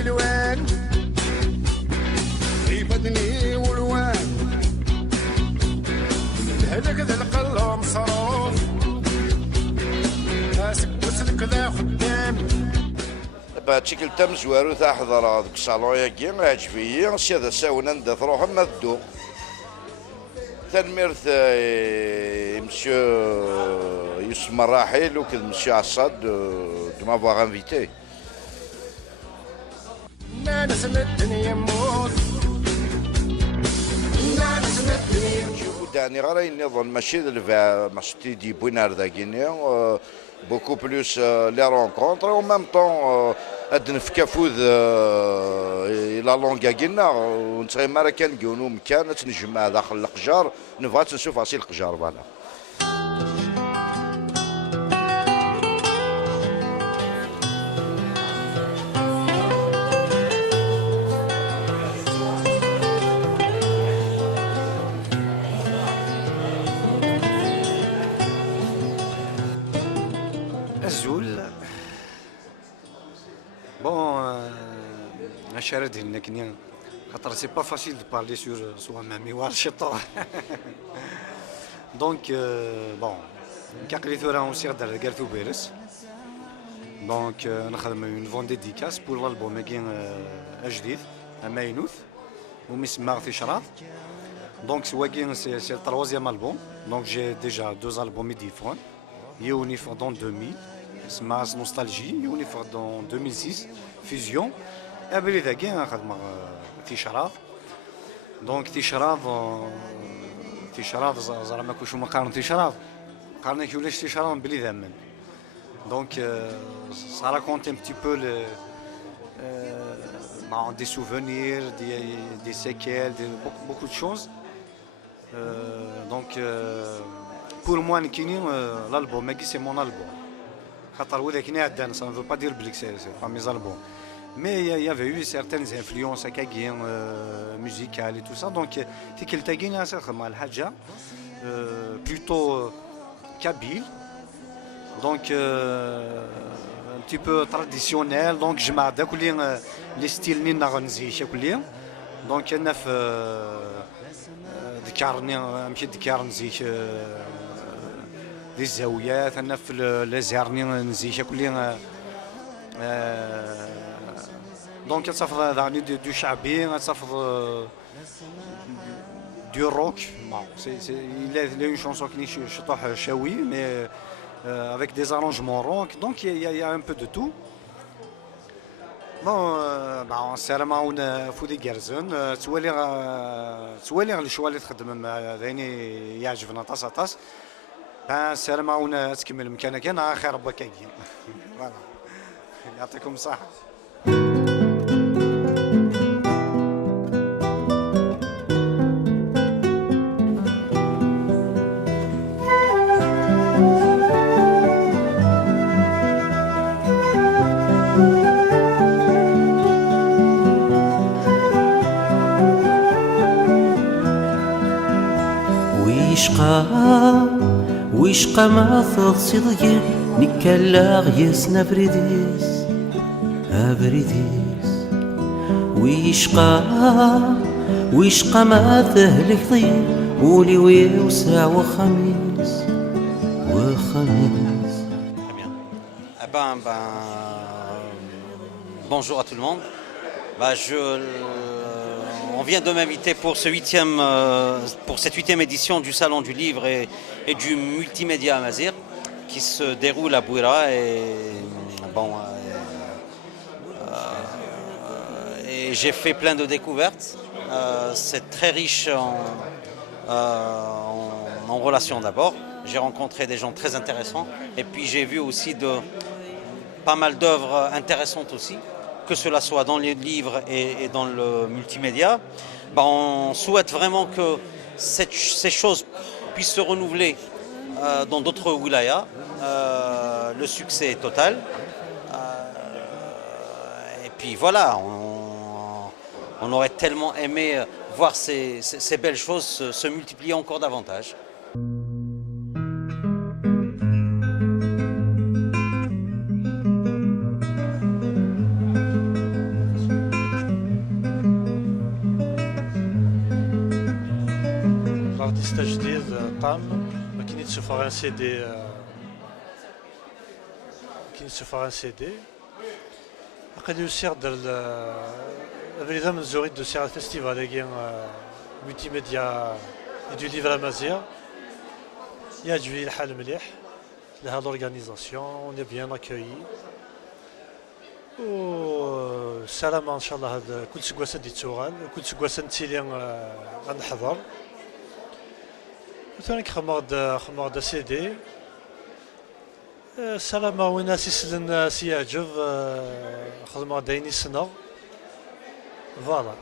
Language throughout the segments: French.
الوان في بدني والوان هذاك ذا القلب مصروف ناسك وسلك ذا خدام باتشكل تم زوارو تاع حضر هذاك الصالون ياكي عجبية سي هذا ساونا ندى تروح ما تدوق تنميرت مسيو يوسف مراحل وكذا مسيو عصاد دو مافوار انفيتي ناس الدنيا موت ناس الدنيا شوفوا داني غير نظن ماشي ماشي تيدي بوينار ذاكيني بوكو بلوس لي رونكونتر و ميم طون هاد نفكافوذ لا لونغا كينا ونتغيما راه كنقولو مكان تنجمع داخل القجار نبغى تنشوف عصير القجار فوالا الزول بون اشارد هناك خاطر سي با فاسيل دو بارلي سور سوا مع ميوار شطو دونك بون كاقلي ثورا اونسي غدار كارثو بيرس دونك نخدم اون فون ديديكاس بور الالبوم كاين جديد ماينوث ومسمى في شراط دونك سواكين سي التروازيام البوم دونك جي ديجا دوز البوم ديفون يونيفور دون 2000 اسمها نوستالجي يونيفور دون 2006 فيزيون قبل ذاكي نخدم تيشراف دونك تيشراف زعما ما كنتش مقارن تيشراف قارنا كي ولاش تيشراف بلي ذمن دونك ça raconte un petit peu des souvenirs, des séquelles, beaucoup de choses. Donc pour moi l'album c'est mon album. خاطر ولكن عندنا ça ne veut pas dire que c'est pas mes albums. Mais il y avait eu certaines influences musicales et tout ça. Donc تيكلتاكينا سخدم على الحاجة plutôt kabyle. Donc un petit peu traditionnel. Donc جمع داك اللي لي ستيل ني نغنزي كليا. Donc انا في ذكرني ماشي ذكرني زيك دي الزاويات انا في لازارني نزيك كليا. دونك تصافد داني دو شعبي تصافد دو روك. Il a une chanson qui est chaoui mais avec des arrangements rock, donc il y a un peu de tout. Bon, سلامة ونا فودي جارزون توالي الشوا اللي تخدم ذاني يعجبنا طاس سلامة ونا تكمل مكانك انا خير ربك كاين. فوالا يعطيكم الصحة. ويشقى ما تصدقين نكلاغ يسنا بريديس أبريديس ويشقى ما تهلك طيب ولي ويوسع وخميس. Bonjour à tout le monde. On vient de m'inviter pour cette huitième édition du Salon du Livre et du Multimédia Amazir qui se déroule à Bouira. Et j'ai fait plein de découvertes. C'est très riche en relations d'abord. J'ai rencontré des gens très intéressants et puis j'ai vu aussi pas mal d'œuvres intéressantes aussi, que cela soit dans les livres et dans le multimédia. On souhaite vraiment que ces choses puissent se renouveler dans d'autres wilayas. Le succès est total. Et puis voilà, on aurait tellement aimé voir ces belles choses se multiplier encore davantage. تجديد تام. ما كاين تشوفها ان سي دي كاين تشوفها ان سي دي قد يسير در البلدان من زوريد دو سير فيستيفال كاين ملتي ميديا دو ليفر امازيغ. يعجبني الحال مليح لهاد لورغانيزاسيون، اون اي بيان اكويي و سلامة ان شاء الله. هاد كل سكواسة دي تورال كل سكواسة نتيلي غنحضر مثلا خمار دا سي دي سلامة وين سيسلن سيعجب خدمة دايني سنة فوالا.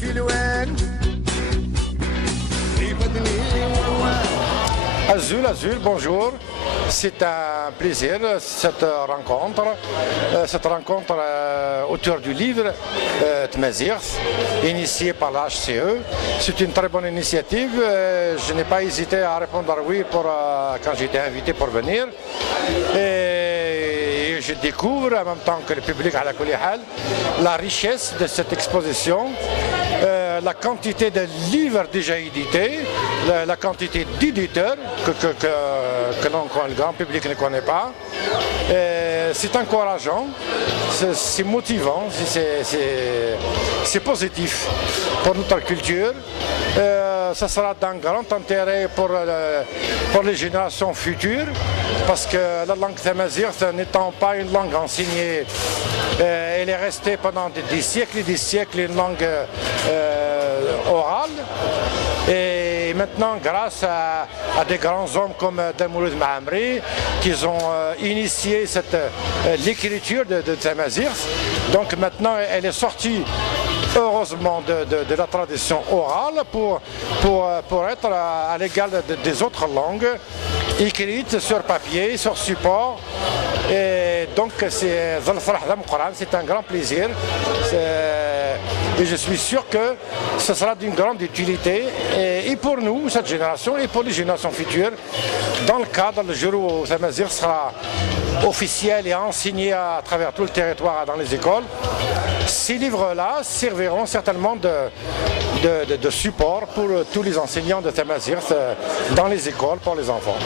في الوان في بدني والوان. Azul, bonjour. C'est un plaisir cette rencontre autour du livre Tmazirt, initié par la HCE. C'est une très bonne initiative. Je n'ai pas hésité à répondre oui quand j'ai été invité pour venir. Et je découvre en même temps que le public à la Kolihal la richesse de cette exposition. La quantité de livres déjà édités, la quantité d'éditeurs que le grand public ne connaît pas. C'est encourageant, c'est motivant, c'est positif pour notre culture. Ça sera d'un grand intérêt pour les générations futures, parce que la langue tamazight n'étant pas une langue enseignée, elle est restée pendant des siècles et des siècles une langue orale. Et maintenant, grâce à des grands hommes comme Damouloud Mahamri, qui ont initié l'écriture de tamazight, donc maintenant elle est sortie heureusement de la tradition orale pour être à l'égal des autres langues écrites sur papier, sur support. Et donc c'est un grand plaisir. Et je suis sûr que ce sera d'une grande utilité et pour nous, cette génération, et pour les générations futures, dans le cadre du jour où Tamazirt sera officiel et enseigné à travers tout le territoire dans les écoles. Ces livres-là serviront certainement de support pour tous les enseignants de Tamazirt dans les écoles pour les enfants.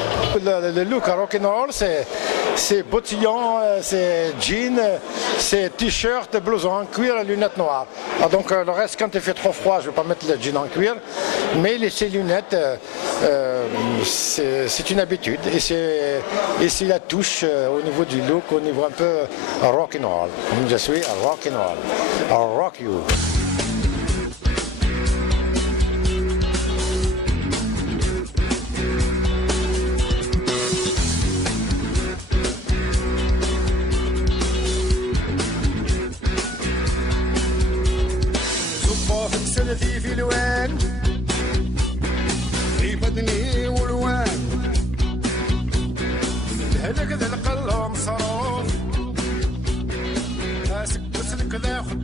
Le look rock'n'roll, c'est bottillon, c'est jean, c'est t-shirt, blouson en cuir et lunettes noires. Alors donc le reste, quand il fait trop froid, je ne vais pas mettre le jean en cuir, mais ces lunettes, c'est une habitude et c'est la touche au niveau du look, au niveau un peu rock'n'roll. Je suis rock'n'roll. I'll rock you. في الوان في بدني والوان هذاك ذا القلب مصروف اسك ذا خد